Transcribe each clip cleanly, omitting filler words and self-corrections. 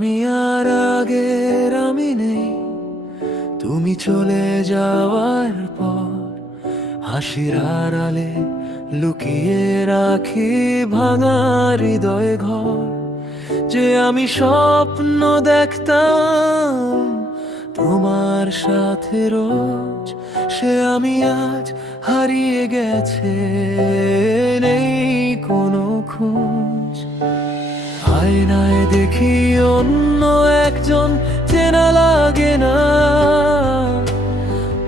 আমি আর আগের আমি নেই, তুমি চলে যাওয়ার পর হাসির আড়ালে লুকিয়ে রাখি ভাঙা হৃদয় ঘর। যে আমি স্বপ্ন দেখতাম তোমার সাথে রোজ, সে আমি আজ হারিয়ে গেছে, নেই কোনো খোঁজ। আয়নায় দেখি অন্য একজন, চেনা লাগে না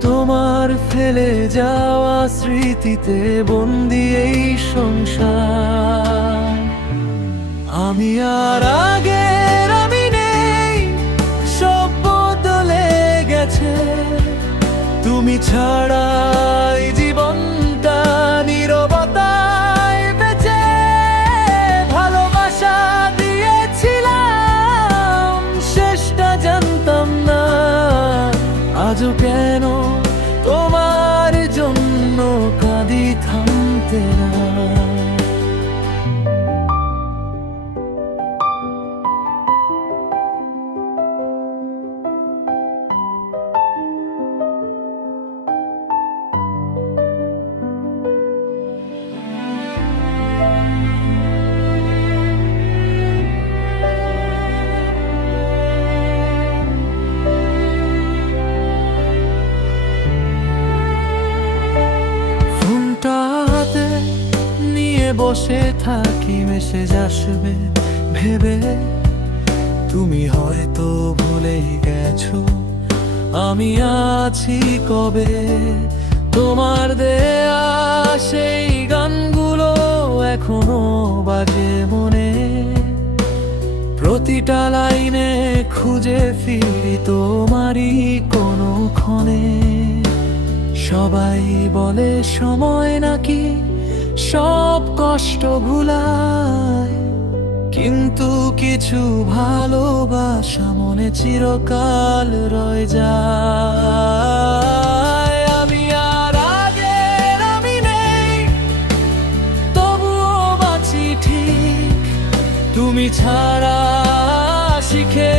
তোমার ফেলে যাওয়া স্মৃতিতে বন্দি এই সংসার। আমি আর আগের আমি নেই, সব বদলে গেছে, তুমি ছাড়া এই জীবনটা নীরবতায় বেঁচে। ভালোবাসা দিয়েছিলাম, শেষটা জানতাম না, আজও কেন তোমার জন্য কাঁদি থামতে না। হাতে নিয়ে বসে থাকি, মেসেজ আসবে ভেবে, তুমি হয়তো ভুলেই গেছো আমি আছি কবে। তোমার দেয়া সেই গানগুলো এখনো বাজে মনে, প্রতিটা লাইনে খুঁজে ফিরি তোমারই কোনো ক্ষণে। সবাই বলে সময় নাকি সব কষ্ট ভুলায়, কিন্তু কিছু ভালোবাসা মনে চিরকাল রয়ে যায়। আমি আর আগের আমি নেই, তবুও বাঁচি ঠিক, তুমি ছাড়া শিখে